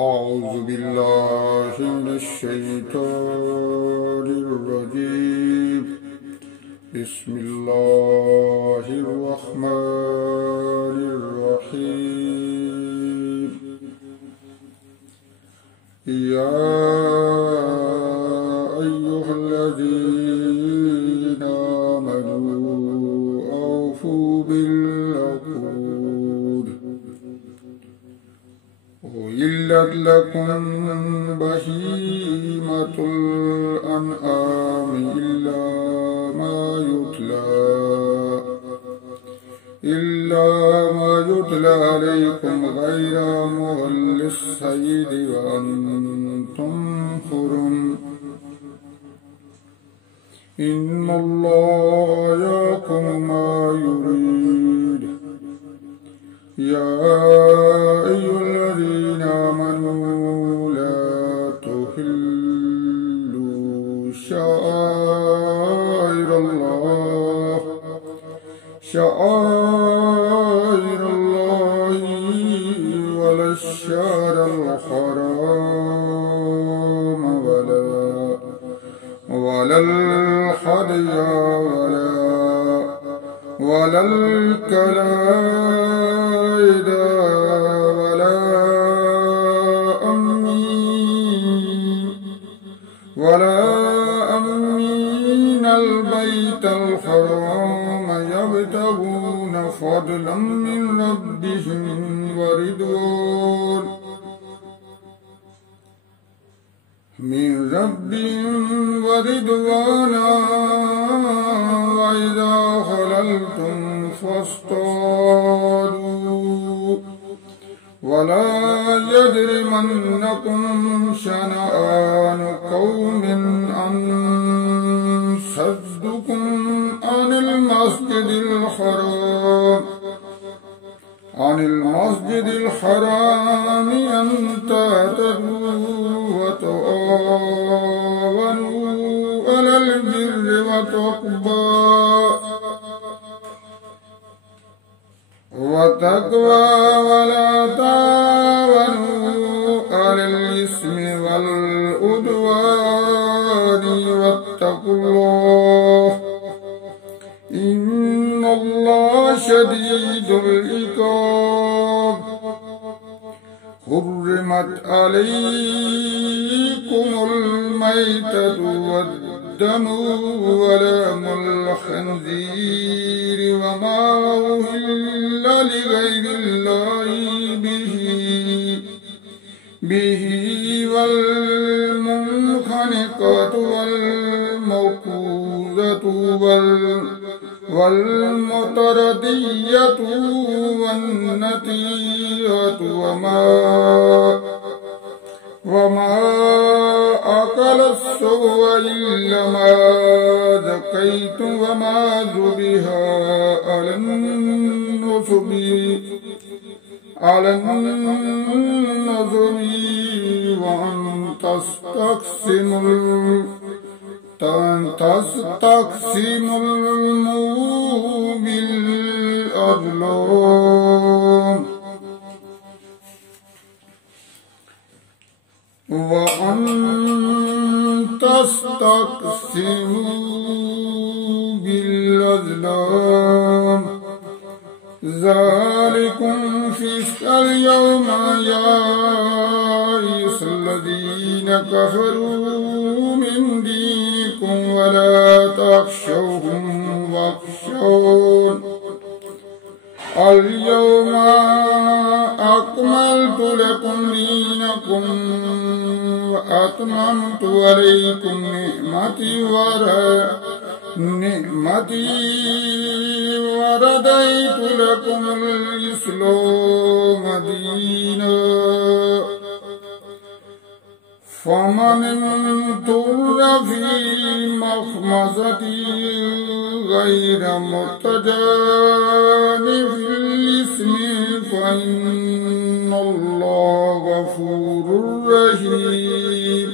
أعوذ بالله من الشيطان الرجيم. بسم الله الرحمن الرحيم. يا أيها الذين آمنوا أوفوا بالعقود أحلت لكم بهيمة الأنعام إلا ما يتلى عليكم غير محل الصيد وأنتم حرم. إن الله يحكم ما يريد. يا أيها الذين آمنوا لا تحلوا شعائر الله ولا الشهر الحرام ولا الهدي ولا الكلائد ولا أمين البيت الحرام يبتغون فضلا من ربهم ورضوانا وإذا حللتم فاصطادوا ولا يجرمنكم شنآن قوم أن صدوكم عن المسجد الحرام أن تعتدوا وتعاونوا على البر والتقوى ولا تعاونوا على الإثم والعدوان واتقوا الله إن الله شديد العقاب. حرمت عليكم الميتة والدم ولحم الخنزير وما أهل لغير الله به والمنخنقة والموقوذة والمتردية والنطيحة وما أكل السبع إلا ما ذكيتم وما ذبح على النصب وأن تستقسموا بالأظلام وأن تستقسموا بالأظلام ذلكم فسق اليوم يئس الذين كفروا من دينكم ولا تخشوهم واخشون. اليوم أكملت لكم دينكم وأتممت عليكم نعمتي ورديت لكم الإسلام دينا. فمن اضطر في مخمصة غير متجانف للإثم فإن الله غفور رحيم.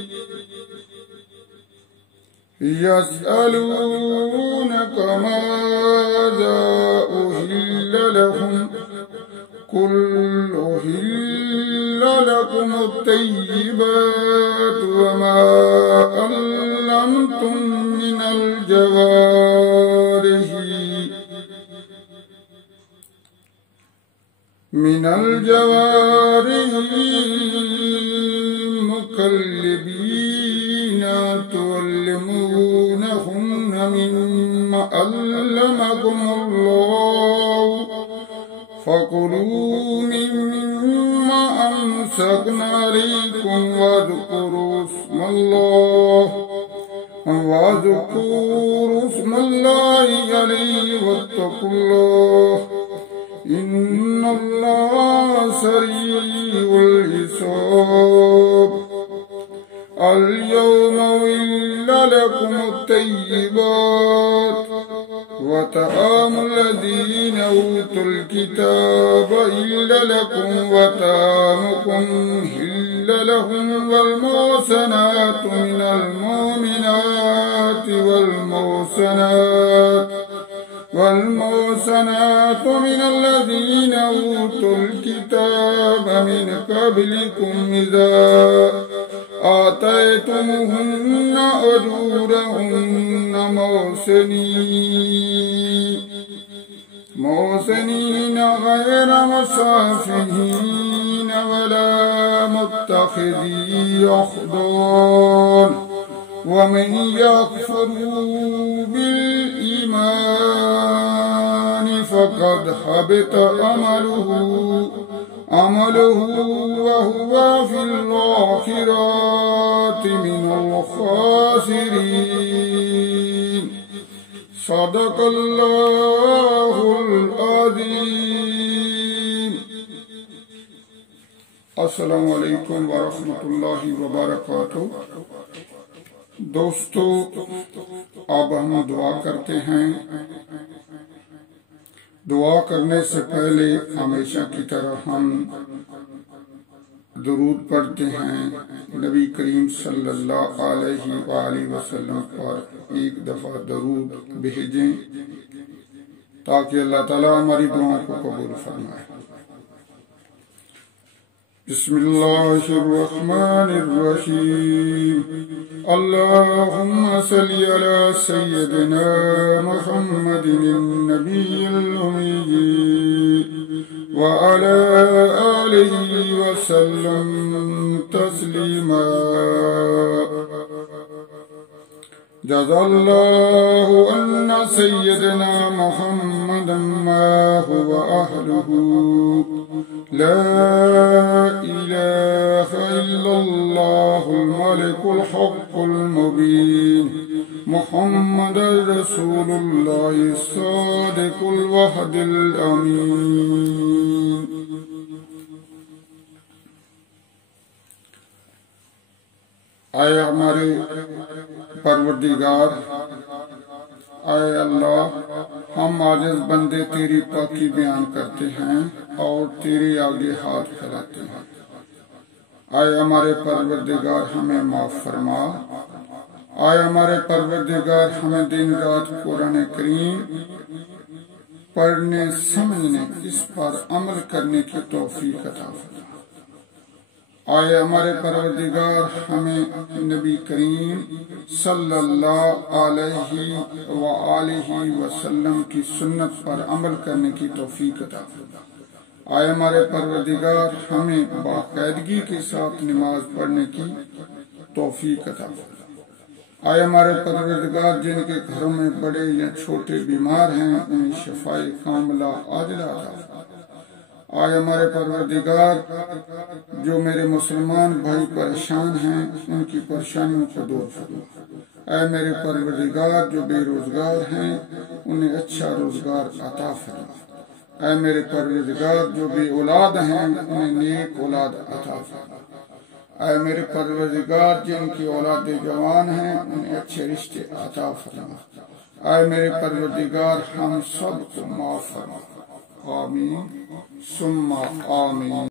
يسألونك ماذا أهل لهم قل أهل لكم الطيبات وما علمتم من الجوارح مكلبين تعلمونهن مما علمكم الله فكلوا مما أمسكنا عليكم واذكروا اسم الله عليه واتقوا الله إن الله سريع الحساب اليوم أحل لكم الطيبات وطعام الذين أوتوا الكتاب حل لكم وطعامكم حل لهم والمحصنات من المؤمنات والمحصنات من الذين أوتوا الكتاب من قبلكم إذا آتيتموهن أجورهن محسنين غير مسافحين ولا متخذي أخدان ومن يكفر بالإيمان فقد حبط عمله وهو في الآخرة من الخاسرين صدق الله العظيم. السلام علیکم ورحمۃ اللہ وبرکاتہ. دوستو، اب ہم دعا کرتے ہیں. دعا کرنے سے پہلے ہمیشہ کی طرح ہم درود پڑھتے ہیں. نبی کریم صلی اللہ علیہ وآلہ وسلم پر ایک دفعہ درود بھیجیں تاکہ اللہ تعالیٰ ہماری دعاؤں کو قبول فرمائے. بسم اللہ الرحمن الرحیم. اللہم صلی علی سیدنا محمد النبی الأمی وعلى آلہ وسلم تسلیما. جزا اللہ ان سیدنا محمد ما هو أهله. لا إله إلا الله الملك الحق المبين محمد رسول الله الصادق الوعد الأمين. اے ہمارے پروردگار، اے اللہ، ہم عاجز بندے تیری پاکی بیان کرتے ہیں اور تیرے آگے ہاتھ پھیلاتے ہیں. اے ہمارے پروردگار، ہمیں معاف فرما. اے ہمارے پروردگار، ہمیں دن رات قرآن کریم پڑھنے، سمجھنے، اس پر عمل کرنے کی توفیق عطا فرما. اے ہمارے پروردگار، ہمیں نبی کریم صلی اللہ علیہ وآلہ وسلم کی سنت پر عمل کرنے کی توفیق عطا فرما. اے ہمارے پروردگار، ہمیں باقاعدگی کے ساتھ نماز پڑھنے کی توفیق عطا فرما. اے ہمارے پروردگار، جن کے گھروں میں بڑے یا چھوٹے بیمار ہیں انہیں شفائے کاملہ عاجلہ عطا فرما. اے ہمارے پروردگار، جو میرے مسلمان بھائی پریشان ہیں ان کی پریشانیوں کو دور فرما. اے میرے پروردگار، جو بے روزگار ہیں انہیں اچھا روزگار عطا فرما. اے میرے پروردگار، جو بے اولاد ہیں انہیں نیک اولاد عطا فرما. اے میرے پروردگار، جن کی اولاد جوان ہیں انہیں اچھے رشتے عطا فرما. اے میرے پروردگار، ہم سب کو معاف فرما. آمین ثم آمین.